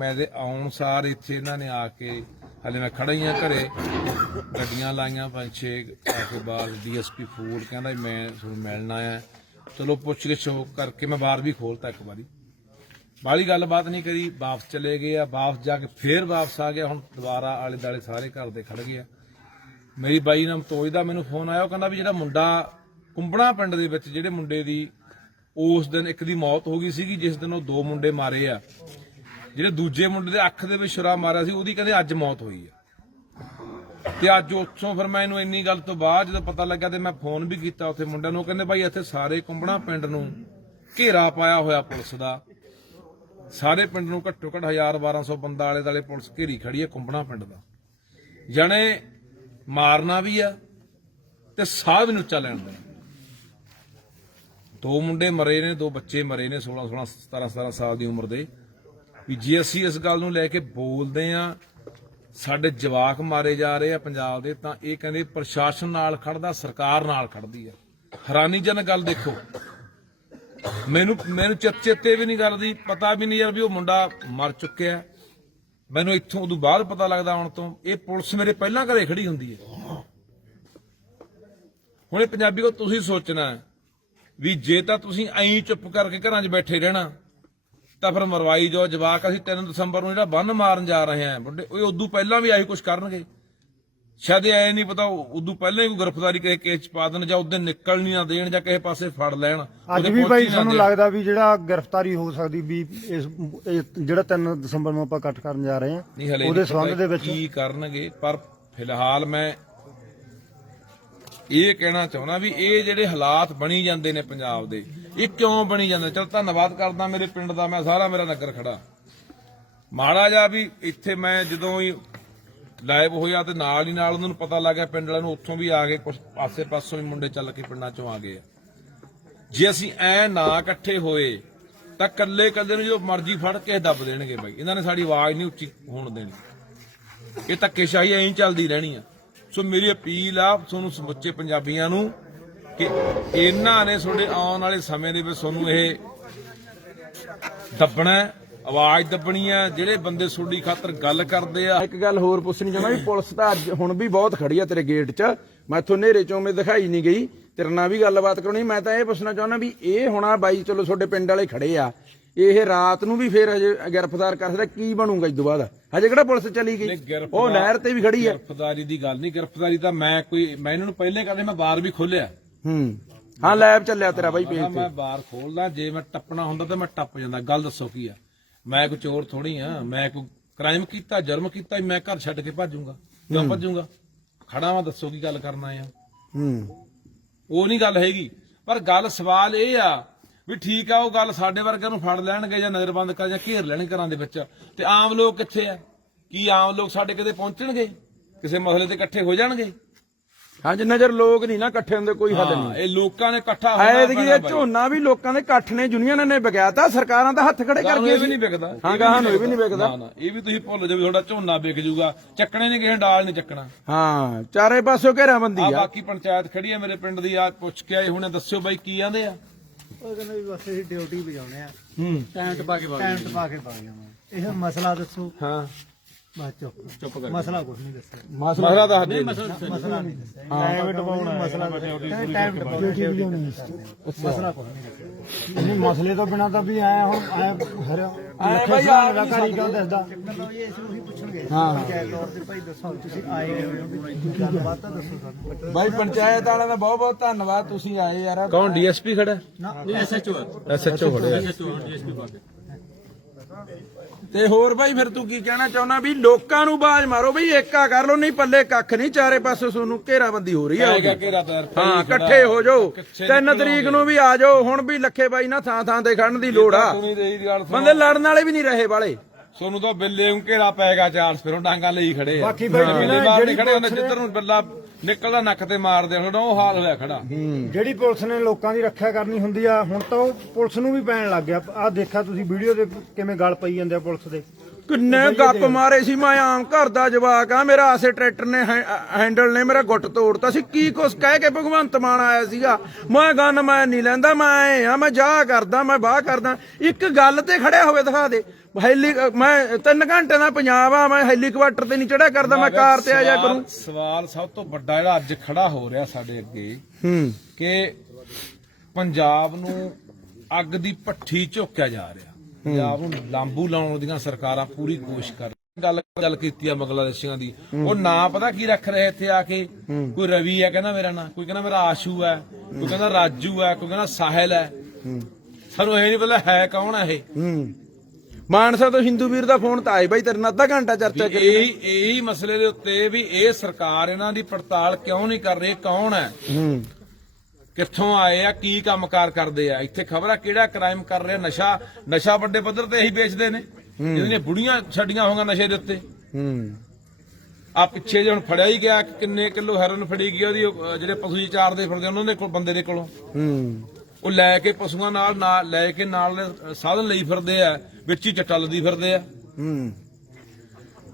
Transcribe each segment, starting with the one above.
ਮੈਂ ਦੇ ਆਉਣ ਸਾਰ ਇੱਥੇ ਇਹਨਾਂ ਨੇ ਆ ਕੇ, ਹਲੇ ਮੈਂ ਖੜਾ ਹੀ ਆ ਘਰੇ, ਗੱਡੀਆਂ ਲਾਈਆਂ ਪੰਜ ਛੇ, ਆ ਕੇ ਬਾਅਦ ਡੀਐਸਪੀ ਫੂਡ ਕਹਿੰਦਾ ਵੀ ਮੈਂ ਤੁਹਾਨੂੰ ਮਿਲਣ ਆਇਆ। ਚਲੋ ਪੁੱਛ ਕੇ ਸ਼ੋਕ ਕਰਕੇ ਮੈਂ ਬਾਹਰ ਵੀ ਖੋਲਤਾ ਇੱਕ ਵਾਰੀ। ਬਾਲੀ ਗੱਲਬਾਤ ਨਹੀਂ ਕਰੀ, ਵਾਪਸ ਚਲੇ ਗਏ ਆ, ਵਾਪਸ ਜਾ ਕੇ ਫੇਰ ਵਾਪਸ ਆ ਗਿਆ, ਹੁਣ ਦੁਬਾਰਾ ਆਲੇ ਦਾਲੇ ਸਾਰੇ ਘਰ ਦੇ ਖੜ ਗਏ ਆ। ਮੇਰੀ ਬਾਈ ਨਾਮ ਤੋਜ ਦਾ ਮੈਨੂੰ ਫੋਨ ਆਇਆ, ਉਹ ਕਹਿੰਦਾ ਵੀ ਜਿਹੜਾ ਮੁੰਡਾ ਕੁੰਬੜਾ ਪਿੰਡ ਦੇ ਵਿੱਚ, ਜਿਹੜੇ ਮੁੰਡੇ ਦੀ ਉਸ ਦਿਨ ਇੱਕ ਦੀ ਮੌਤ ਹੋ ਗਈ ਸੀਗੀ, ਜਿਸ ਦਿਨ ਉਹ ਦੋ ਮੁੰਡੇ ਮਾਰੇ ਆ। ਜਿਹੜੇ ਦੂਜੇ ਮੁੰਡੇ ਦੇ ਅੱਖ ਦੇ ਵਿੱਚ ਛੁਰਾ ਮਾਰਿਆ ਸੀ, ਉਹਦੀ ਕਹਿੰਦੇ ਅੱਜ ਮੌਤ ਹੋਈ ਆ। ਤੇ ਅੱਜ ਉੱਥੋਂ ਫਿਰ ਮੈਂ ਇਹਨੂੰ ਇੰਨੀ ਗੱਲ ਤੋਂ ਬਾਅਦ ਜਦੋਂ ਪਤਾ ਲੱਗਾ ਤੇ ਮੈਂ ਫੋਨ ਵੀ ਕੀਤਾ ਉੱਥੇ ਮੁੰਡਿਆਂ ਨੂੰ ਕਹਿੰਦੇ ਭਾਈ ਇੱਥੇ ਸਾਰੇ ਕੁੰਬੜਾ ਪਿੰਡ ਨੂੰ ਘੇਰਾ ਪਾਇਆ ਹੋਇਆ ਪੁਲਿਸ ਦਾ। ਸਾਰੇ ਪਿੰਡ ਨੂੰ ਘੱਟੋ ਘੱਟ 1000 1200 ਬੰਦਾ ਆਲੇ ਦਾਲੇ ਪੁਲਿਸ ਘੇਰੀ ਖੜੀ ਹੈ ਕੁੰਬੜਾ ਪਿੰਡ ਦਾ। ਜਣੇ ਮਾਰਨਾ ਵੀ ਆ ਤੇ ਸਾਹ ਵੀ ਨੁੱਚਾ ਲੈਣ ਦਾ। ਦੋ ਮੁੰਡੇ ਮਰੇ ਨੇ, ਦੋ ਬੱਚੇ ਮਰੇ ਨੇ 16 16 17 17 ਸਾਲ ਦੀ ਉਮਰ ਦੇ। ਵੀ ਜੇ ਅਸੀਂ ਇਸ ਗੱਲ ਨੂੰ ਲੈ ਕੇ ਬੋਲਦੇ ਆ ਸਾਡੇ ਜਵਾਕ ਮਾਰੇ ਜਾ ਰਹੇ ਆ ਪੰਜਾਬ ਦੇ, ਤਾਂ ਇਹ ਕਹਿੰਦੇ ਪ੍ਰਸ਼ਾਸਨ ਨਾਲ ਖੜਦਾ, ਸਰਕਾਰ ਨਾਲ ਖੜਦੀ ਆ। ਹੈਰਾਨੀਜਨਕ ਗੱਲ ਦੇਖੋ। ਮੈਨੂੰ ਮੈਨੂੰ ਚਿੱਤ ਚੇਤੇ ਵੀ ਨਹੀਂ ਕਰਦੀ, ਪਤਾ ਵੀ ਨਹੀਂ ਯਾਰ ਵੀ ਉਹ ਮੁੰਡਾ ਮਰ ਚੁੱਕਿਆ ਮੈਨੂੰ ਇੱਥੋਂ ਉਦੋਂ ਬਾਅਦ ਪਤਾ ਲੱਗਦਾ ਹੁਣ ਤੋਂ, ਇਹ ਪੁਲਿਸ ਮੇਰੇ ਪਹਿਲਾਂ ਘਰੇ ਖੜੀ ਹੁੰਦੀ ਹੈ। ਹੁਣ ਇਹ ਪੰਜਾਬੀ ਕੋ ਤੁਸੀਂ ਸੋਚਣਾ ਵੀ ਜੇ ਤਾਂ ਤੁਸੀਂ ਐਂ ਚੁੱਪ ਕਰਕੇ ਘਰਾਂ 'ਚ ਬੈਠੇ ਰਹਿਣਾ ਤਾਂ ਫਿਰ ਮਰਵਾਈ ਜੋ ਜਵਾਕ ਅਸੀਂ 3 ਦਸੰਬਰ ਨੂੰ ਜਿਹੜਾ ਬੰਨ ਮਾਰਨ ਜਾ ਰਹੇ ਹਾਂ ਬੁੱਢੇ ਉਹ ਉਦੋਂ ਪਹਿਲਾਂ ਵੀ ਆਹੀ ਕੁਝ ਕਰਨਗੇ ਸ਼ਾਇਦ ਐ ਨਹੀਂ ਪਤਾ ਉਦੋਂ ਪਹਿਲਾਂ ਹੀ ਕੋਈ ਗ੍ਰਿਫਤਾਰੀ ਕਿਸੇ ਕੇਸ 'ਚ ਪਾ ਦੇਣ ਜਾਂ ਉਦੋਂ ਨਿਕਲ ਨਹੀਂ ਨਾ ਦੇਣ ਜਾਂ ਕਿਸੇ ਪਾਸੇ ਫੜ ਲੈਣ ਅੱਜ ਉਹਦੇ ਵੀ ਭਾਈ ਸਾਨੂੰ। ਲੱਗਦਾ ਵੀ ਜਿਹੜਾ ਗ੍ਰਿਫਤਾਰੀ ਹੋ ਸਕਦੀ ਵੀ ਇਸ ਜਿਹੜਾ 3 ਦਸੰਬਰ ਨੂੰ ਆਪਾਂ ਇਕੱਠ ਕਰਨ ਜਾ ਰਹੇ ਹਾਂ ਉਹਦੇ ਸੰਬੰਧ ਦੇ ਵਿੱਚ ਕੀ ਕਰਨਗੇ ਪਰ ਫਿਲਹਾਲ ਮੈਂ ਇਹ ਕਹਿਣਾ ਚਾਹੁੰਦਾ ਵੀ ਇਹ ਜਿਹੜੇ ਹਾਲਾਤ ਬਣੀ ਜਾਂਦੇ ਨੇ ਪੰਜਾਬ ਦੇ ਇਹ ਕਿਉਂ ਬਣੀ ਜਾਂਦੇ? ਚਲ ਧੰਨਵਾਦ ਕਰਦਾ ਮੇਰੇ ਪਿੰਡ ਦਾ, ਮੈਂ ਸਾਰਾ ਮੇਰਾ ਨਗਰ ਖੜਾ। ਮਾੜਾ ਜਾ ਵੀ ਇੱਥੇ ਮੈਂ ਜਦੋਂ ਹੀ ਲਾਈਵ ਹੋਇਆ ਤੇ ਨਾਲ ਹੀ ਨਾਲ ਉਹਨਾਂ ਨੂੰ ਪਤਾ ਲੱਗ ਪਿੰਡ ਵਾਲਿਆਂ ਨੂੰ ਉੱਥੋਂ ਵੀ ਆ ਗਏ ਕੁਝ ਪਾਸੇ ਪਾਸੋਂ ਵੀ ਮੁੰਡੇ ਚੱਲ ਕੇ ਪਿੰਡਾਂ ਚੋਂ ਆ ਗਏ ਜੇ ਅਸੀਂ ਐ ਨਾ ਇਕੱਠੇ ਹੋਏ, ਤਾਂ ਕੱਲੇ ਕੱਲੇ ਨੂੰ ਜਦੋਂ ਮਰਜ਼ੀ ਫੜ ਕੇ ਦੱਬ ਦੇਣਗੇ ਬਾਈ। ਇਹਨਾਂ ਨੇ ਸਾਡੀ ਆਵਾਜ਼ ਨਹੀਂ ਉੱਚੀ ਹੋਣ ਦੇਣੀ। ਇਹ ਧੱਕੇਸ਼ਾਹੀ ਐਂ ਚੱਲਦੀ ਰਹਿਣੀ ਆ। ਸੋ ਮੇਰੀ ਅਪੀਲ ਆ, ਤੁਹਾਨੂੰ ਸਮੁੱਚੇ ਪੰਜਾਬੀਆਂ ਨੂੰ ਕਿ ਇਹਨਾਂ ਨੇ ਤੁਹਾਡੇ ਆਉਣ ਵਾਲੇ ਸਮੇਂ ਦੇ ਵਿੱਚ ਤੁਹਾਨੂੰ ਇਹ ਦੱਬਣਾ ਹੈ, ਆਵਾਜ਼ ਦੱਬਣੀ ਆ ਜਿਹੜੇ ਬੰਦੇ ਤੁਹਾਡੀ ਖਾਤਰ ਗੱਲ ਕਰਦੇ ਆ। ਇੱਕ ਗੱਲ ਹੋਰ ਪੁੱਛਣੀ ਚਾਹੁੰਦਾ ਵੀ ਪੁਲਿਸ ਤਾਂ ਅੱਜ ਹੁਣ ਵੀ ਬਹੁਤ ਖੜੀ ਆ ਤੇਰੇ ਗੇਟ 'ਚ। ਮੈਥੋਂ ਨੇਰੇ ਚੋਂ ਮੇ ਦਿਖਾਈ ਨਹੀਂ ਗਈ। ਤੇਰੇ ਨਾਲ ਵੀ ਗੱਲਬਾਤ ਕਰਾਉਣੀ। ਮੈਂ ਤਾਂ ਇਹ ਪੁੱਛਣਾ ਚਾਹੁੰਦਾ ਵੀ ਇਹ ਹੋਣਾ ਬਾਈ ਚਲੋ ਤੁਹਾਡੇ ਪਿੰਡ ਵਾਲੇ ਖੜੇ ਆ। ਇਹ ਰਾਤ ਨੂੰ ਵੀ ਫੇਰ ਹਜੇ ਗ੍ਰਿਫਤਾਰ ਕਰ ਸਕਦਾ। ਕੀ ਬਣੂਗਾ ਇਸ ਤੋਂ ਬਾਅਦ? ਹਜੇ ਕਿਹੜਾ ਪੁਲਿਸ ਚਲੀ ਗਈ? ਉਹ ਨਹਿਰ ਤੇ ਵੀ ਖੜੀ ਆ। ਗ੍ਰਿਫਤਾਰੀ ਦੀ ਗੱਲ ਨਹੀਂ। ਗ੍ਰਿਫਤਾਰੀ ਤਾਂ ਮੈਂ ਕੋਈ ਮੈਂ ਇਹਨਾਂ ਨੂੰ ਪਹਿਲੇ ਕਹਿੰਦੇ ਮੈਂ ਬਾਰ ਵੀ ਖੋਲਿਆ ਹੂੰ। ਹਾਂ ਲੈਬ ਚੱਲਿਆ ਤੇਰਾ ਬਾਈ ਪੇਜ ਤੇ। ਮੈਂ ਬਾਹਰ ਖੋਲਦਾ ਜੇ ਮੈਂ ਟੱਪਣਾ ਹੁੰਦਾ ਤਾਂ ਮੈਂ ਟੱਪ ਜਾਂਦਾ। ਗੱਲ ਦੱਸੋ ਕੀ ਆ? ਮੈਂ ਕੋਈ ਚੋਰ ਥੋੜੀ ਆ। ਮੈਂ ਕੋਈ ਕ੍ਰਾਈਮ ਕੀਤਾ ਜਰਮ ਕੀਤਾ ਮੈਂ ਘਰ ਛੱਡ ਕੇ ਭੱਜੂਗਾ। ਕਿਉਂ ਭੱਜੂਗਾ? ਖੜਾ ਵਾਂ ਦੱਸੋ ਕੀ ਗੱਲ ਕਰਨਾ ਆ। ਹੂੰ। ਉਹ ਨਹੀਂ ਗੱਲ ਹੈਗੀ। ਪਰ ਗੱਲ ਸਵਾਲ ਇਹ ਆ ਵੀ ਠੀਕ ਆ ਉਹ ਗੱਲ ਸਾਡੇ ਵਰਗਿਆਂ ਨੂੰ ਫੜ ਲੈਣਗੇ ਜਾਂ ਨਜ਼ਰਬੰਦ ਕਰ ਜਾਂ ਘੇਰ ਲੈਣ ਘਰਾਂ ਦੇ ਵਿੱਚ। ਤੇ ਆਮ ਲੋਕ ਕਿੱਥੇ ਆ? ਕੀ ਆਮ ਲੋਕ ਸਾਡੇ ਕਿਤੇ ਪਹੁੰਚਣਗੇ? ਕਿਸੇ ਮਸਲੇ ਤੇ ਇਕੱਠੇ ਹੋ ਜਾਣਗੇ? ਹਾਂ ਜਿੰਨਾ ਚਿਰ ਲੋਕ ਨਹੀਂ ਨਾ ਇਕੱਠੇ ਹੁੰਦੇ ਕੋਈ ਹੱਲ ਨਹੀਂ। ਇਹ ਲੋਕਾਂ ਨੇ ਇਕੱਠਾ ਹੋਣਾ ਐਤਕੀ ਪੈਣਾ ਇਹ ਬਾਈ। ਝੋਨਾ ਵੀ ਲੋਕਾਂ ਦੇ ਇਕੱਠ ਨੇ ਯੂਨੀਅਨ ਨੇ ਵਿਗਿਆਤਾ ਸਰਕਾਰਾਂ ਦਾ ਹੱਥ ਖੜੇ ਕਰ ਗਾਹਾਂ ਗਈਆਂ ਇਹ ਵੀ ਨਹੀਂ ਵਿਕਦਾ। ਹਾਂ ਗਾਹਾਂ ਨੂੰ ਇਹ ਵੀ ਨਹੀਂ ਵਿਕਦਾ। ਨਾ ਨਾ ਇਹ ਵੀ ਤੁਸੀਂ ਭੁੱਲ ਜਾਓ ਵੀ ਤੁਹਾਡਾ ਝੋਨਾ ਵਿਕ ਜੂਗਾ ਚੱਕਣੇ ਨੇ ਕਿਸੇ ਡਾਲ ਨਹੀਂ ਚੱਕਣਾ। ਹਾਂ ਚਾਰੇ ਪਾਸਿਓਂ ਘੇਰਾਬੰਦੀ ਆ ਆ ਬਾਕੀ ਪੰਚਾਇਤ ਖੜੀ ਹੈ ਮੇਰੇ ਪਿੰਡ ਦੀ ਆ ਪੁੱਛ ਕੇ ਆਏ ਹੁਣੇ ਦੱਸਿਓ ਬਾਈ ਕੀ ਆਂਦੇ ਆ? ਉਹ ਕਹਿੰਦੇ ਵੀ ਬਸ ਅਸੀਂ ਡਿਊਟੀ ਵਜਾਉਣੇ ਆ। ਹੂੰ। ਟੈਂਟ ਪਾ ਕੇ ਟੈਂਟ ਪਾ ਕੇ ਪਾ ਜਾਵਾਂ ਇਹ ਮਸਲਾ ਦੱਸੋ। ਹਾਂ। ਬਸ ਚੁੱਪ। ਚੁੱਪ ਕਰ ਮਸਲਾ ਕੁਝ ਨਹੀਂ ਦੱਸਿਆ। ਮਸਲਾ ਦੱਸ ਦੇ ਮਸਲਾ ਨਹੀਂ ਦੱਸਿਆ। ਟਾਈਮ ਟਪਾਉਣਾ ਮਸਲਾ ਟਾਈਮ ਟਪਾਉਣਾ ਡਿਊਟੀ ਵਜਾਉਣੀ ਮਸਲਾ ਕੁਝ ਨਹੀਂ ਦੱਸਿਆ। ਨਹੀਂ ਮਸਲੇ ਤੋਂ ਬਿਨਾ ਤਾਂ ਵੀ ਆਇਆ ਹੁਣ ਆਇਆ ਹਰ ਆਏ ਭਾਈ ਆਪ ਦਾ ਘਰ ਹੀ ਕਿਉਂ ਦੱਸਦਾ? ਇਸ ਨੂੰ ਹੀ ਪੁੱਛਣਗੇ। ਹਾਂ। ਪੰਚਾਇਤ ਤੌਰ ਤੇ ਭਾਈ ਦੱਸੋ ਤੁਸੀਂ ਆਏ ਗੱਲਬਾਤ ਤਾਂ ਦੱਸੋ ਸਾਨੂੰ। ਬਾਈ ਪੰਚਾਇਤ ਵਾਲਿਆਂ ਦਾ ਬਹੁਤ ਬਹੁਤ ਧੰਨਵਾਦ ਤੁਸੀਂ ਆਏ ਯਾਰ। ਕੌਣ ਡੀਐਸਪੀ ਖੜਾ? ਐਸਐਚਓ ਐਸਐਚਓ ਖੜਾ ਤੇ ਹੋਰ ਬਾਈ ਫਿਰ ਤੂੰ ਕੀ ਕਹਿਣਾ ਚਾਹੁੰਦਾ ਵੀ ਲੋਕਾਂ ਨੂੰ ਬਾਜ਼ ਮਾਰੋ ਬਈ ਏਕਾ ਕਰ ਲੋ ਨਹੀਂ ਪੱਲੇ ਕੱਖ ਨਹੀਂ ਚਾਰੇ ਪਾਸੇ ਤੁਹਾਨੂੰ ਘੇਰਾਬੰਦੀ ਹੋ ਰਹੀ ਹੈ ਹਾਂ ਇਕੱਠੇ ਹੋ ਜਾਓ। ਤਿੰਨ ਤਰੀਕ ਨੂੰ ਵੀ ਆ ਜਾਓ ਹੁਣ ਵੀ ਲੱਖੇ ਬਾਈ ਨਾ ਥਾਂ ਥਾਂ ਤੇ ਖੜਨ ਦੀ ਲੋੜ ਆ। ਬੰਦੇ ਲੜਨ ਵਾਲੇ ਵੀ ਨਹੀਂ ਰਹੇ ਵਾਲੇ। ਸੋਨੂੰ ਤਾਂ ਬਿੱਲੇ ਨੂੰ ਘੇਰਾ ਪਏਗਾ ਚਾਰ ਫਿਰੋਂ ਡਾਂਗਾ ਲਈ ਖੜੇ ਆ। ਬਾਕੀ ਬਾਈ ਜਿਹੜੀ ਖੜੇ ਹੁੰਦੇ ਜਿੱਧਰ ਨੂੰ ਬੱਲਾ ਨਿਕਲਦਾ ਨੱਕ ਤੇ ਮਾਰਦੇ ਹੁਣ ਉਹ ਹਾਲ ਹੋਇਆ ਖੜਾ। ਜਿਹੜੀ ਪੁਲਿਸ ਨੇ ਲੋਕਾਂ ਦੀ ਰੱਖਿਆ ਕਰਨੀ ਹੁੰਦੀ ਆ ਹੁਣ ਤਾਂ ਉਹ ਪੁਲਿਸ ਨੂੰ ਵੀ ਪੈਣ ਲੱਗ ਗਿਆ। ਆ ਦੇਖਿਆ ਤੁਸੀਂ ਵੀਡੀਓ ਦੇ ਕਿਵੇਂ ਗੱਲ ਪਈ ਜਾਂਦੇ ਆ ਪੁਲਿਸ ਦੇ। ਕਿੰਨੇ ਗੱਪ ਮਾਰੇ ਸੀ ਮੈਂ ਆਮ ਘਰ ਦਾ ਜਵਾਕ ਆ ਮੇਰਾ ਆਸੇ ਟਰੈਕਟਰ ਨੇ ਹੈਂਡਲ ਨੇ ਮੇਰਾ ਗੁੱਟ ਤੋੜਤਾ ਸੀ ਕੀ ਕੁਛ ਕਹਿ ਕੇ ਭਗਵੰਤ ਮਾਨ ਆਇਆ ਸੀਗਾ? ਮੈਂ ਗਨ ਮੈਂ ਨਹੀਂ ਲੈਂਦਾ ਮੈਂ ਆ ਮੈਂ ਜਾ ਕਰਦਾ ਮੈਂ ਬਾਹ ਕਰਦਾ। ਇੱਕ ਗੱਲ ਤੇ ਖੜਿਆ ਹੋਵੇ ਦਿਖਾ ਦੇ। ਹੈਲੀ ਮੈਂ 3 ਘੰਟੇ ਦਾ ਪੰਜਾਬ ਆ ਮੈਂ ਹੈਲੀਕਾਪਟਰ ਤੇ ਨਹੀਂ ਚੜਿਆ ਕਰਦਾ ਮੈਂ ਕਾਰ ਤੇ ਆ ਜਾ ਕਰੂੰ। ਸਵਾਲ ਸਭ ਤੋਂ ਵੱਡਾ ਜਿਹੜਾ ਅੱਜ ਖੜਾ ਹੋ ਰਿਹਾ ਸਾਡੇ ਅੱਗੇ ਹੂੰ। ਕਿ ਪੰਜਾਬ ਨੂੰ ਅੱਗ ਦੀ ਭੱਠੀ ਝੋਕਿਆ ਜਾ ਰਿਹਾ। ਪੰਜਾਬ ਨੂੰ ਲਾਂਬੂ ਲਾਉਣ ਦੀਆਂ ਸਰਕਾਰਾਂ ਪੂਰੀ ਕੋਸ਼ਿਸ਼ ਕਰ ਰਹੀਆਂ। ਗੱਲ ਗੱਲ ਕੀਤੀ ਆ ਬੰਗਲਾਦੇਸ਼ੀਆਂ ਦੀ। ਉਹ ਨਾਂ ਪਤਾ ਕੀ ਰੱਖ ਰਹੇ ਇੱਥੇ ਆ ਕੇ? ਕੋਈ ਰਵੀ ਹੈ ਕਹਿੰਦਾ ਮੇਰਾ ਨਾਂ। ਕੋਈ ਕਹਿੰਦਾ ਮੇਰਾ ਆਸ਼ੂ ਹੈ। ਕੋਈ ਕਹਿੰਦਾ ਰਾਜੂ ਹੈ। ਕੋਈ ਕਹਿੰਦਾ ਸਾਹਿਲ ਹੈ। ਸਾਨੂੰ ਇਹ ਨਹੀਂ ਪਤਾ ਹੈ ਕੌਣ ਹੈ ਇਹ। ਹੂੰ। ਮਾਨਸਾ ਤੋਂ ਹਿੰਦੂ ਵੀਰ ਦਾ ਫੋਨ ਤਾਂ ਆਏ ਬਾਈ ਤੇਰੇ ਨਾਲ ਅੱਧਾ ਘੰਟਾ ਚਰਚਾ ਕਰੀ ਇਹੀ ਇਹੀ ਮਸਲੇ ਦੇ ਉੱਤੇ ਵੀ ਇਹ ਸਰਕਾਰ ਇਹਨਾਂ ਦੀ ਪੜਤਾਲ ਕਿਉਂ ਨਹੀਂ ਕਰ ਰਹੀ ਕੌਣ ਹੈ? ਹੂੰ। ਕਿੱਥੋਂ ਆਏ ਆ ਕੀ ਕੰਮਕਾਰ ਕਰਦੇ ਆ? ਇੱਥੇ ਖਬਰ ਕਿਹੜਾ ਕ੍ਰਾਈਮ ਕਰ ਰਿਹਾ? ਨਸ਼ਾ ਨਸ਼ਾ ਵੱਡੇ ਪੱਧਰ ਤੇ ਇਹੀ ਵੇਚਦੇ ਨੇ। ਜਿਹੜੀਆਂ ਬੁੜੀਆਂ ਛੱਡੀਆਂ ਹੋਈਆਂ ਨਸ਼ੇ ਦੇ ਉੱਤੇ। ਹੂੰ। ਆ ਪਿੱਛੇ ਜੇ ਹੁਣ ਫੜਿਆ ਹੀ ਗਿਆ ਕਿੰਨੇ ਕਿਲੋ ਹੈਰੋਨ ਫੜੀ ਗਈ ਉਹਦੀ ਉਹ, ਜਿਹੜੇ ਪਸ਼ੂ ਜੀ ਚਾਰਦੇ ਫਿਰਦੇ ਉਹਨਾਂ ਦੇ ਕੋਲ ਬੰਦੇ ਦੇ ਕੋਲੋਂ। ਹੂੰ। ਉਹ ਲੈ ਕੇ ਪਸ਼ੂਆਂ ਨਾਲ ਨਾਲ ਲੈ ਕੇ ਨਾਲ ਸਾਧਨ ਲਈ ਫਿਰਦੇ ਆ ਵਿੱਚ ਹੀ ਚੱਟਾ ਲੱਦੀ ਫਿਰਦੇ ਆ। ਹੂੰ।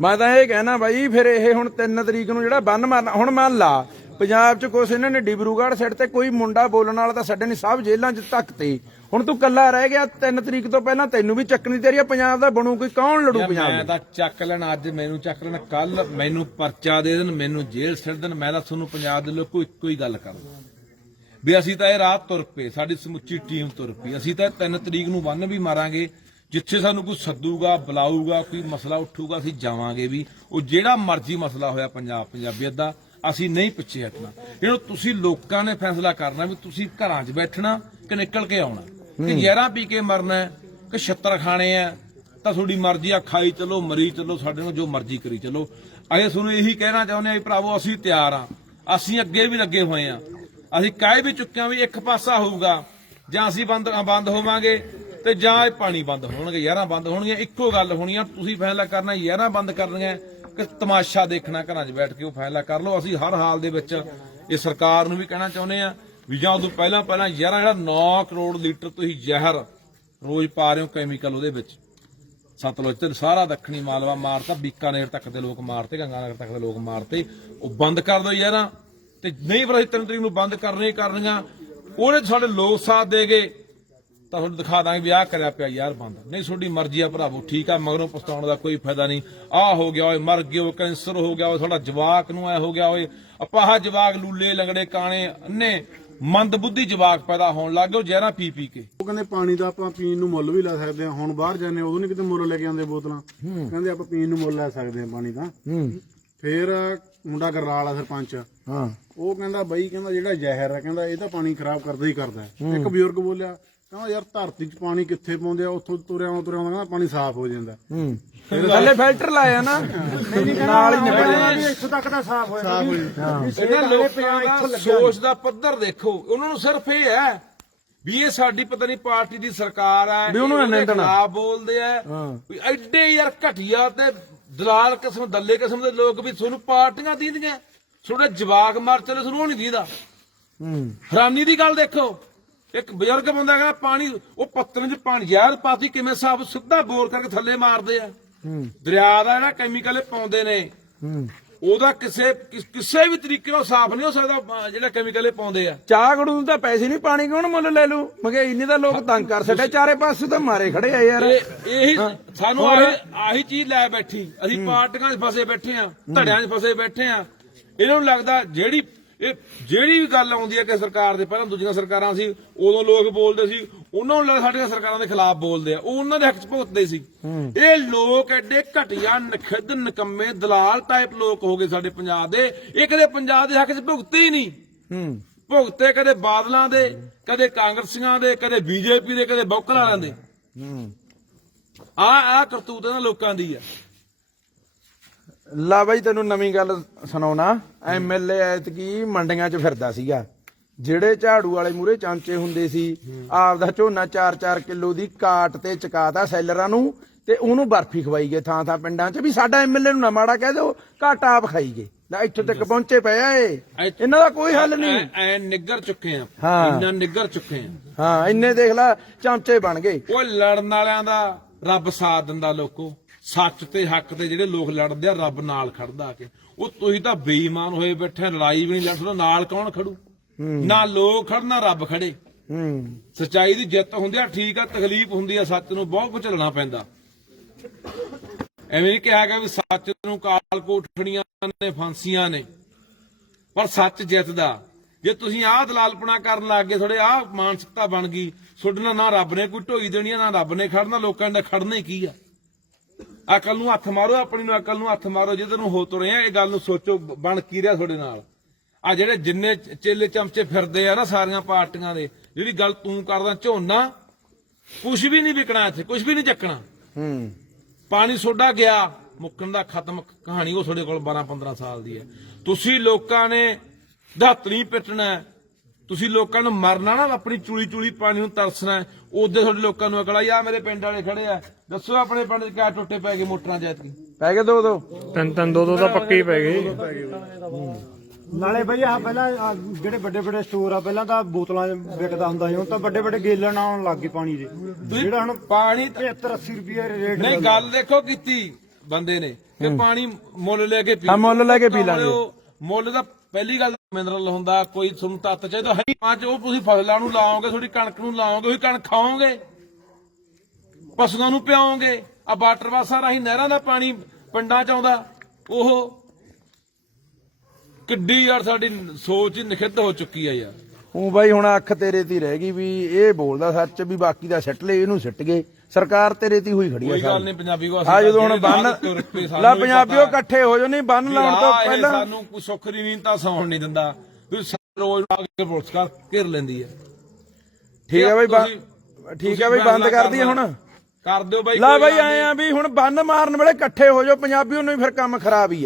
ਮੈਂ ਤਾਂ ਇਹ ਕਹਿਣਾ ਬਾਈ ਫਿਰ ਇਹ ਹੁਣ 3 ਤਰੀਕ ਨੂੰ ਜਿਹੜਾ ਬੰਨ ਮਾਰਨਾ ਹੁਣ ਮੰਨ ਲਾ ਪੰਜਾਬ 'ਚ ਕੁਛ ਇਹਨਾਂ ਨੇ ਡਿਬਰੂਗੜ੍ਹ ਸਾਈਡ ਤੇ ਕੋਈ ਮੁੰਡਾ ਬੋਲਣ ਵਾਲਾ ਤਾਂ ਸਾਡੇ ਨਹੀਂ ਸਭ ਜੇਲ੍ਹਾਂ 'ਚ ਤੱਕ ਤੇ ਹੁਣ ਤੂੰ ਕੱਲਾ ਰਹਿ ਗਿਆ 3 ਤਰੀਕ ਤੋਂ ਪਹਿਲਾਂ ਤੈਨੂੰ ਵੀ ਚੱਕਣੀ ਤੇਰੀ ਆ, ਪੰਜਾਬ ਦਾ ਬਣੂ ਕੋਈ ਕੌਣ ਲੜੂ ਪੰਜਾਬ ਮੈਂ ਤਾਂ ਚੱਕ ਲੈਣਾ ਅੱਜ ਮੈਨੂੰ ਚੱਕ ਲੈਣਾ ਕੱਲ ਮੈਨੂੰ ਪਰਚਾ ਦੇ ਦੇਣ ਮੈਨੂੰ ਜੇਲ੍ਹ ਸਿੱਟ ਦੇਣ ਮੈਂ ਤਾਂ ਤੁਹਾਨੂੰ ਪੰਜਾਬ ਦੇ ਲੋਕੋ ਇੱਕੋ ਹੀ ਗੱਲ ਕਰਦਾ। ਵੀ ਅਸੀਂ ਤਾਂ ਇਹ ਰਾਤ ਤੁਰ ਪਏ ਸਾਡੀ ਸਮੁੱਚੀ ਟੀਮ ਤੁਰ ਪਈ। ਅਸੀਂ ਤਾਂ 3 ਤਰੀਕ ਨੂੰ ਬੰਨ ਵੀ ਮਾਰਾਂਗੇ ਜਿੱਥੇ ਸਾਨੂੰ ਕੋਈ ਸੱਦੂਗਾ ਬੁਲਾਊਗਾ ਕੋਈ ਮਸਲਾ ਉੱਠੂਗਾ ਅਸੀਂ ਜਾਵਾਂਗੇ ਵੀ। ਉਹ ਜਿਹੜਾ ਮਰਜ਼ੀ ਮਸਲਾ ਹੋਇਆ ਪੰਜਾਬ ਪੰਜਾਬੀਅਤ ਦਾ ਅਸੀਂ ਨਹੀਂ ਪਿੱਛੇ ਹਟਣਾ। ਇਹਨੂੰ ਤੁਸੀਂ ਲੋਕਾਂ ਨੇ ਫੈਸਲਾ ਕਰਨਾ ਵੀ ਤੁਸੀਂ ਘਰਾਂ 'ਚ ਬੈਠਣਾ ਕਿ ਨਿਕਲ ਕੇ ਆਉਣਾ। ਕਿ ਜ਼ਹਿਰਾਂ ਪੀ ਕੇ ਮਰਨਾ ਕਿ ਛੱਤਰ ਖਾਣੇ ਆ ਤਾਂ ਤੁਹਾਡੀ ਮਰਜ਼ੀ ਆ ਖਾਈ ਚਲੋ ਮਰੀ ਚਲੋ ਸਾਡੇ ਨੂੰ ਜੋ ਮਰਜ਼ੀ ਕਰੀ ਚਲੋ। ਅਸੀਂ ਤੁਹਾਨੂੰ ਇਹੀ ਕਹਿਣਾ ਚਾਹੁੰਦੇ ਆ ਵੀ ਭਰਾਵੋ ਅਸੀਂ ਤਿਆਰ ਆ ਅਸੀਂ ਅੱਗੇ ਵੀ ਲੱਗੇ ਹੋਏ ਆ ਅਸੀਂ ਕਹਿ ਵੀ ਚੁੱਕੇ ਆ ਵੀ ਇੱਕ ਪਾਸਾ ਹੋਊਗਾ, ਜਾਂ ਅਸੀਂ ਬੰਦ ਬੰਦ ਹੋਵਾਂਗੇ, ਤੇ ਜਾਂ ਇਹ ਪਾਣੀ ਬੰਦ ਹੋਣਗੇ, ਯਾਰਾਂ ਬੰਦ ਹੋਣਗੀਆਂ, ਇੱਕੋ ਗੱਲ ਹੋਣੀ ਆ, ਤੁਸੀਂ ਫੈਸਲਾ ਕਰਨਾ, ਯਾਰਾਂ ਬੰਦ ਕਰਨੀਆਂ, ਕਿ ਤਮਾਸ਼ਾ ਦੇਖਣਾ, ਘਰਾਂ 'ਚ ਬੈਠ ਕੇ ਉਹ ਫੈਸਲਾ ਕਰ ਲਓ। ਅਸੀਂ ਹਰ ਹਾਲ ਦੇ ਵਿੱਚ ਇਹ ਸਰਕਾਰ ਨੂੰ ਵੀ ਕਹਿਣਾ ਚਾਹੁੰਦੇ ਆ ਵੀ ਜਾਂ ਉਦੋਂ ਪਹਿਲਾਂ ਪਹਿਲਾਂ ਯਾਰਾਂ ਜਿਹੜਾ 9 ਕਰੋੜ ਲੀਟਰ ਤੁਸੀਂ ਜ਼ਹਿਰ ਰੋਜ਼ ਪਾ ਰਹੇ ਹੋ ਕੈਮੀਕਲ ਉਹਦੇ ਵਿੱਚ। ਸਤਲੁਜ ਤੇ ਸਾਰਾ ਦੱਖਣੀ ਮਾਲਵਾ ਮਾਰਤਾ, ਬੀਕਾਨੇਰ ਤੱਕ ਦੇ ਲੋਕ ਮਾਰਤੇ, ਗੰਗਾਨਗਰ ਤੱਕ ਦੇ ਲੋਕ ਮਾਰਤੇ, ਉਹ ਬੰਦ ਕਰ ਦਿਓ ਯਾਰਾਂ। ਤੇ ਨਹੀਂ ਅਸੀਂ ਤਿੰਨ ਤਰੀਕ ਨੂੰ ਬੰਦ ਕਰਨੇ ਕਰਨੀਆਂ। ਉਹਨੇ ਸਾਡੇ ਲੋਕ ਸਾਥ ਦੇ ਗਏ। ਤਾਂ ਤੁਹਾਨੂੰ ਦਿਖਾ ਦਾਂਗੇ ਵੀ ਆਹ ਕਰਿਆ ਪਿਆ ਯਾਰ ਬੰਦ। ਨਹੀਂ ਤੁਹਾਡੀ ਮਰਜ਼ੀ ਆ ਭਰਾਵੋ ਠੀਕ ਆ ਮਗਰੋਂ ਪਛਤਾਉਣ ਦਾ ਕੋਈ ਫਾਇਦਾ ਨਹੀਂ। ਆਹ ਹੋ ਗਿਆ ਓਏ ਮਰ ਗਿਆ ਓਏ ਕੈਂਸਰ ਹੋ ਗਿਆ ਓਏ ਤੁਹਾਡਾ ਜਵਾਕ ਨੂੰ ਐ ਹੋ ਗਿਆ ਓਏ। ਅਪਾਹ ਜਵਾਕ ਲੂਲੇ ਲੰਗੜੇ ਕਾਣੇ ਅੰਨੇ ਮੰਦ ਬੁੱਧੀ ਜਵਾਕ ਪੈਦਾ ਹੋਣ ਲੱਗ ਗਏ ਜ਼ਹਿਰਾਂ ਪੀ ਪੀ ਕੇ। ਉਹ ਕਹਿੰਦੇ ਪਾਣੀ ਦਾ ਆਪਾਂ ਪੀਣ ਨੂੰ ਮੁੱਲ ਵੀ ਲੈ ਸਕਦੇ ਹਾਂ। ਹੁਣ ਬਾਹਰ ਜਾਂਦੇ ਉਦੋਂ ਨਹੀਂ ਕਿਤੇ ਮੁੱਲ ਲੈ ਕੇ ਆਉਂਦੇ ਬੋਤਲਾਂ। ਕਹਿੰਦੇ ਆਪਾਂ ਪੀਣ ਨੂੰ ਮੁੱਲ ਲੈ ਸਕਦੇ ਹਾਂ ਪਾਣੀ ਦਾ। ਫੇਰ ਮੁੰਡਾ ਗਰਲਾਲ ਆ ਸਰਪੰਚ। ਹਾਂ। ਉਹ ਕਹਿੰਦਾ ਬਈ ਕਹਿੰਦਾ ਜਿਹੜਾ ਜ਼ਹਿਰ ਹੈ ਕਹਿੰਦਾ ਇਹ ਤਾਂ ਪਾਣੀ ਖਰਾਬ ਕਰਦਾ ਹੀ ਕਰਦਾ। ਹੈ। ਇੱਕ ਬਜ਼ੁਰਗ ਬੋਲਿਆ ਕਹਿੰਦਾ ਯਾਰ ਧਰਤੀ 'ਚ ਪਾਣੀ ਕਿੱਥੇ ਪਾਉਂਦੇ ਆ? ਉੱਥੋਂ ਤੁਰਿਆ ਆਉਂ ਤੁਰਿਆ ਆਉਂਦਾ ਕਹਿੰਦਾ ਪਾਣੀ ਸਾਫ਼ ਹੋ ਜਾਂਦਾ। ਹੂੰ। ਥੱਲੇ ਫਿਲਟਰ ਲਾਇਆ ਨਾ। ਨਾਲ ਹੀ ਨਿਕਲ ਵੀ ਇੱਥੋਂ ਤੱਕ ਤਾਂ ਸਾਫ਼ ਹੋਇਆ ਸਾਫ਼ ਇਹਨਾਂ ਲੋਕਾਂ ਦਾ ਸੋਚ ਦਾ ਪੱਧਰ ਦੇਖੋ। ਉਹਨਾਂ ਨੂੰ ਸਿਰਫ ਇਹ ਹੈ ਵੀ ਇਹ ਸਾਡੀ ਪਤਾ ਨਹੀਂ ਪਾਰਟੀ ਦੀ ਸਰਕਾਰ ਹੈ ਵੀ ਉਹਨੂੰ ਇਹ ਨਿੰਦਣਾ। ਖਿਲਾਫ ਬੋਲਦੇ ਆ। ਵੀ ਐਡੇ ਯਾਰ ਘਟੀਆ ਤੇ ਦਲਾਲ ਕਿਸਮ ਦੱਲੇ ਕਿਸਮ ਦੇ ਲੋਕ ਵੀ ਤੁਹਾਨੂੰ ਪਾਰਟੀਆਂ ਦੀਂਦੀਆਂ। ਤੁਹਾਡਾ ਜਵਾਕ ਮਰ ਚਲੇ ਤੁਹਾਨੂੰ ਨਹੀਂ ਦੀਦਾ। ਹੂੰ। ਹੈਰਾਨੀ ਦੀ ਗੱਲ ਦੇਖੋ ਇੱਕ ਬਜ਼ੁਰਗ ਬੰਦਾ ਕਹਿੰਦਾ ਪਾਣੀ ਉਹ ਪੱਤਨ 'ਚ ਪਾਣੀ ਜ਼ਹਿਰ ਪਾਤੀ ਕਿਵੇਂ ਸਾਫ਼ ਸਿੱਧਾ ਬੋਰ ਕਰਕੇ ਥੱਲੇ ਮਾਰਦੇ ਆ? ਹੂੰ। ਦਰਿਆ ਦਾ ਜਿਹੜਾ ਕੈਮੀਕਲ ਪਾਉਂਦੇ ਨੇ। ਹੂੰ। ਉਹਦਾ ਕਿਸੇ ਕਿਸ- ਵੀ ਤਰੀਕੇ ਨਾਲ ਸਾਫ਼ ਨਹੀਂ ਹੋ ਸਕਦਾ ਜਿਹੜਾ ਕੈਮੀਕਲ ਇਹ ਪਾਉਂਦੇ ਆ। ਚਾਹ ਗੜੂ ਨੂੰ ਤਾਂ ਪੈਸੇ ਨਹੀਂ ਪਾਣੀ ਕੌਣ ਮੁੱਲ ਲੈ ਲੂ? ਮਗੇ ਇੰਨੇ ਤਾਂ ਲੋਕ ਤੰਗ ਕਰ ਛੱਡੇ ਚਾਰੇ ਪਾਸੇ ਤਾਂ ਮਾਰੇ ਖੜੇ ਆ ਯਾਰ। ਇਹ ਇਹੀ ਸਾਨੂੰ ਆਹੀ ਆਹੀ ਚੀਜ਼ ਲੈ ਬੈਠੀ। ਅਸੀਂ ਪਾਰਟੀਆਂ 'ਚ ਫਸੇ ਬੈਠੇ ਆ ਧੜਿਆਂ 'ਚ ਫਸੇ ਬੈਠੇ ਆ। ਇਹਨਾਂ ਨੂੰ ਲੱਗਦਾ ਜਿਹੜੀ ਇਹ ਜਿਹੜੀ ਵੀ ਗੱਲ ਆਉਂਦੀ ਹੈ ਕਿ ਸਰਕਾਰ ਦੇ ਪਹਿਲਾਂ ਦੂਜੀਆਂ ਸਰਕਾਰਾਂ ਸੀ ਉਦੋਂ ਲੋਕ ਬੋਲਦੇ ਸੀ ਉਹਨਾਂ ਨੂੰ ਲੱਗਦਾ ਸਾਡੀਆਂ ਸਰਕਾਰਾਂ ਦੇ ਖਿਲਾਫ ਬੋਲਦੇ ਆ। ਉਹ ਉਹਨਾਂ ਦੇ ਹੱਕ 'ਚ ਭੁਗਤਦੇ ਸੀ। ਇਹ ਲੋਕ ਐਡੇ ਘਟੀਆ ਨਖਿੱਧ ਨਕੰਮੇ ਦਲਾਲ ਟਾਈਪ ਲੋਕ ਹੋ ਗਏ ਸਾਡੇ ਪੰਜਾਬ ਦੇ। ਇਹ ਕਦੇ ਪੰਜਾਬ ਦੇ ਹੱਕ 'ਚ ਭੁਗਤੇ ਹੀ ਨਹੀਂ। ਹੂੰ। ਭੁਗਤੇ ਕਦੇ ਬਾਦਲਾਂ ਦੇ ਕਦੇ ਕਾਂਗਰਸੀਆਂ ਦੇ ਕਦੇ ਬੀਜੇਪੀ ਦੇ ਕਦੇ ਬੌਕਲ ਦੇ। ਹੂੰ। ਆ ਆ ਕਰਤੂਤ ਇਹਨਾਂ ਲੋਕਾਂ ਦੀ ਆ। ਲਾ ਬਾਈ ਤੈਨੂੰ ਨਵੀਂ ਗੱਲ ਸੁਣਾਉਣਾ। ਐਮਐਲਏ ਐਤਕੀ ਮੰਡੀਆਂ 'ਚ ਫਿਰਦਾ ਸੀਗਾ। ਜਿਹੜੇ ਝਾੜੂ ਵਾਲੇ ਮੂਰੇ ਚਾਂਚੇ ਹੁੰਦੇ ਸੀ ਆਪਦਾ ਝੋਨਾ 4-4 ਕਿਲੋ ਦੀ ਕਾਟ ਤੇ ਚਕਾਤਾ ਸੈਲਰਾਂ ਨੂੰ ਤੇ ਉਹਨੂੰ ਬਰਫੀ ਖਵਾਈ ਗਏ ਥਾਂ ਥਾਂ ਪਿੰਡਾਂ 'ਚ ਵੀ ਸਾਡਾ ਐਮਐਲਏ ਨੂੰ ਨਾ ਮਾੜਾ ਕਹਿ ਦਿਓ ਘਾਟ ਆਪ ਖਾਈ ਗਏ। ਲੈ ਇੱਥੋਂ ਤੱਕ ਪਹੁੰਚੇ ਪਏ ਆ ਇਹ। ਇਹਨਾਂ ਦਾ ਕੋਈ ਹੱਲ ਨਹੀਂ। ਐ ਨਿੱਗਰ ਚੁੱਕੇ ਆ। ਹਾਂ। ਇੰਨਾ ਨਿੱਗਰ ਚੁੱਕੇ ਆ। ਹਾਂ ਇੰਨੇ ਦੇਖ ਲੈ ਚਾਂਚੇ ਬਣ ਗਏ। ਉਹ ਲੜਨ ਵਾਲਿਆਂ ਦਾ ਰੱਬ ਸਾਥ ਦਿੰਦਾ ਲੋਕੋ। ਸੱਚ ਤੇ ਹੱਕ ਤੇ ਜਿਹੜੇ ਲੋਕ ਲੜਦੇ ਆ ਰੱਬ ਨਾਲ ਖੜਦਾ ਆ ਕੇ। ਉਹ ਤੁਸੀਂ ਤਾਂ ਬੇਈਮਾਨ ਹੋਏ ਬੈਠੇ ਲੜਾਈ ਵੀ ਨਹੀਂ ਲੜ ਸਕਦਾ ਨਾਲ ਕੌਣ ਖੜੂ? ਨਾ ਲੋਕ ਖੜਨ ਨਾ ਰੱਬ ਖੜੇ। ਸਚਾਈ ਦੀ ਜਿੱਤ ਹੁੰਦੀ ਆ ਠੀਕ ਆ ਤਕਲੀਫ ਹੁੰਦੀ ਆ ਸੱਚ ਨੂੰ ਬਹੁਤ ਕੁਝ ਝੱਲਣਾ ਪੈਂਦਾ। ਐਵੇਂ ਨਹੀਂ ਕਿਹਾ ਗਿਆ ਵੀ ਸੱਚ ਨੂੰ ਕਾਲ ਕੋਠੜੀਆਂ ਨੇ ਫਾਂਸੀਆਂ ਨੇ। ਪਰ ਸੱਚ ਜਿੱਤਦਾ। ਜੇ ਤੁਸੀਂ ਆਹ ਦਲਾਲਪਣਾ ਕਰਨ ਲੱਗ ਗਏ ਥੋੜੇ ਆਹ ਮਾਨਸਿਕਤਾ ਬਣ ਗਈ ਤੁਹਾਡੇ ਨਾਲ ਨਾ ਰੱਬ ਨੇ ਕੋਈ ਢੋਈ ਦੇਣੀ ਨਾ ਰੱਬ ਨੇ ਖੜਨਾ ਲੋਕਾਂ ਨੇ ਖੜਨਾ ਹੀ ਕੀ ਆ? ਅਕਲ ਨੂੰ ਹੱਥ ਮਾਰੋ ਆਪਣੀ ਨੂੰ ਅਕਲ ਨੂੰ ਹੱਥ ਮਾਰੋ ਜਿੱਧਰ ਨੂੰ ਹੋ ਤੁਰੇ ਆ ਇਹ ਗੱਲ ਨੂੰ ਸੋਚੋ ਬਣ ਕੀ ਰਿਹਾ ਤੁਹਾਡੇ ਨਾਲ? ਆ ਜਿਹੜੇ ਜਿੰਨੇ ਚੇਲੇ ਚਮਚੇ ਫਿਰਦੇ ਆ ਨਾ ਸਾਰੀਆਂ ਪਾਰਟੀਆਂ ਦੇ ਜਿਹੜੀ ਗੱਲ ਤੂੰ ਕਰਦਾ ਝੋਨਾ ਕੁਝ ਵੀ ਨਹੀਂ ਵਿਕਣਾ ਇੱਥੇ ਕੁਝ ਵੀ ਨਹੀਂ ਚੱਕਣਾ। ਹੂੰ। ਪਾਣੀ ਸੋਡਾ ਗਿਆ ਮੁੱਕਣ ਦਾ ਖਤਮ ਕਹਾਣੀ ਉਹ ਤੁਹਾਡੇ ਕੋਲ 12 15 ਸਾਲ ਦੀ ਹੈ। ਤੁਸੀਂ ਲੋਕਾਂ ਨੇ ਧਾਤਰੀ ਪਿੱਟਣਾ। ਤੁਸੀਂ ਲੋਕਾਂ ਨੂੰ ਮਰਨਾ ਨਾ ਆਪਣੀ ਚੂਲੀ ਚੂਲੀ ਪਾਣੀ ਨੂੰ ਤਰਸਣਾ। ਉਹਦੇ ਤੁਹਾਡੇ ਲੋਕਾਂ ਨੂੰ ਅਕਲ ਆਈ ਆ ਮੇਰੇ ਪਿੰਡ ਵਾਲੇ ਖੜੇ ਆ। ਦੱਸੋ ਆਪਣੇ ਪਿੰਡ 'ਚ ਕਿਆ ਟੁੱਟੇ ਪੈ ਗਏ ਮੋਟਰਾਂ ਜੈਤਕੀ ਪੈ ਗਏ ਦੋ ਦੋ। ਤਿੰਨ ਤਿੰਨ ਦੋ ਦੋ ਤਾਂ ਪੱਕੇ ਹੀ ਪੈ ਗਏ। ਨਾਲੇ ਬਈ ਆ ਪਹਿਲਾਂ ਆਹ ਜਿਹੜੇ ਵੱਡੇ ਵੱਡੇ ਸਟੋਰ ਆ ਪਹਿਲਾਂ ਤਾਂ ਬੋਤਲਾਂ 'ਚ ਵਿਕਦਾ ਹੁੰਦਾ ਸੀ ਹੁਣ ਤਾਂ ਵੱਡੇ ਵੱਡੇ ਗੇਲਣ ਆਉਣ ਲੱਗ ਗਏ ਪਾਣੀ ਦੇ। ਜਿਹੜਾ ਹੁਣ ਪਾਣੀ ਤਾਂ- 75 80 ਰੁਪਏ ਰੇਟ ਨਹੀਂ ਗੱਲ ਦੇਖੋ ਕੀਤੀ ਬੰਦੇ ਨੇ ਕਿ ਪਾਣੀ ਮੁੱਲ ਲੈ ਕੇ ਪੀ ਹਾਂ, ਮੁੱਲ ਲੈ ਕੇ ਪੀ ਲਾਂਗੇ। ਮੁੱਲ ਦਾ ਪਹਿਲੀ ਗੱਲ ਮਿਨਰਲ ਹੁੰਦਾ, ਕੋਈ ਤੁਹਾਨੂੰ ਤੱਤ ਚਾਹੀਦਾ ਹੈ ਪਾਂ ਉਹ ਤੁਸੀਂ ਫਸਲਾਂ ਨੂੰ ਲਾਓਗੇ, ਤੁਹਾਡੀ ਕਣਕ ਨੂੰ ਲਾਓਗੇ, ਉਹੀ ਕਣਕ ਖਾਓਗੇ। ਪਸ਼ੂਆਂ ਨੂੰ ਪਿਆਓਗੇ। ਆ ਵਾਟਰ ਵਾਸਾ ਰਾਹੀਂ ਨਹਿਰਾਂ ਦਾ ਪਾਣੀ ਪਿੰਡਾਂ ਚ ਆਉਂਦਾ। ਉਹ ਕਿੱਡੀ ਯਾਰ ਸਾਡੀ ਸੋਚ ਹੀ ਨਿਖਿੱਧ ਹੋ ਚੁੱਕੀ ਆ ਯਾਰ। ਉਹ ਬਾਈ ਹੁਣ ਅੱਖ ਤੇਰੇ ਤੇ ਹੀ ਰਹਿ ਗਈ ਵੀ ਇਹ ਬੋਲਦਾ ਸੱਚ ਵੀ ਬਾਕੀ ਦਾ ਸਿੱਟ ਲੈ ਇਹਨੂੰ ਸਿੱਟ ਗਏ। ਸਰਕਾਰ ਤੇਰੇ ਤੇ ਹੋਈ ਖੜੀ ਆ ਕੋਈ ਗੱਲ ਨਹੀਂ ਪੰਜਾਬੀ ਕੋ ਆ ਜਦੋਂ ਹੁਣ ਬੰਨ ਲਾ ਪੰਜਾਬੀਓ ਇਕੱਠੇ ਹੋ ਜਾਓ ਨਹੀਂ ਬੰਨ ਲਾਉਣ ਤੋਂ ਪਹਿਲਾਂ ਸਾਨੂੰ ਕੋਈ ਸੁੱਖ ਨੀਂਦ ਤਾਂ ਸੌਣ ਨਹੀਂ ਦਿੰਦਾ। ਵੀ ਸਾਨੂੰ ਰੋਜ਼ ਆ ਕੇ ਪੁਲਿਸ ਕਰ ਘੇਰ ਲੈਂਦੀ ਹੈ ਠੀਕ ਹੈ ਬਾਈ ਤੁਸੀਂ- ਠੀਕ ਹੈ ਬਾਈ ਬੰਦ ਕਰ ਦਈਏ ਹੁਣ। ਕਰ ਦਿਓ ਬਾਈ ਲਾ ਬਾਈ ਆਏ ਨਹੀਂ। ਆ ਵੀ ਹੁਣ ਬੰਨ ਮਾਰਨ ਵੇਲੇ ਇਕੱਠੇ ਹੋ ਜਾਓ ਪੰਜਾਬੀਓ ਨੂੰ ਫਿਰ ਕੰਮ ਖਰਾਬ ਹੀ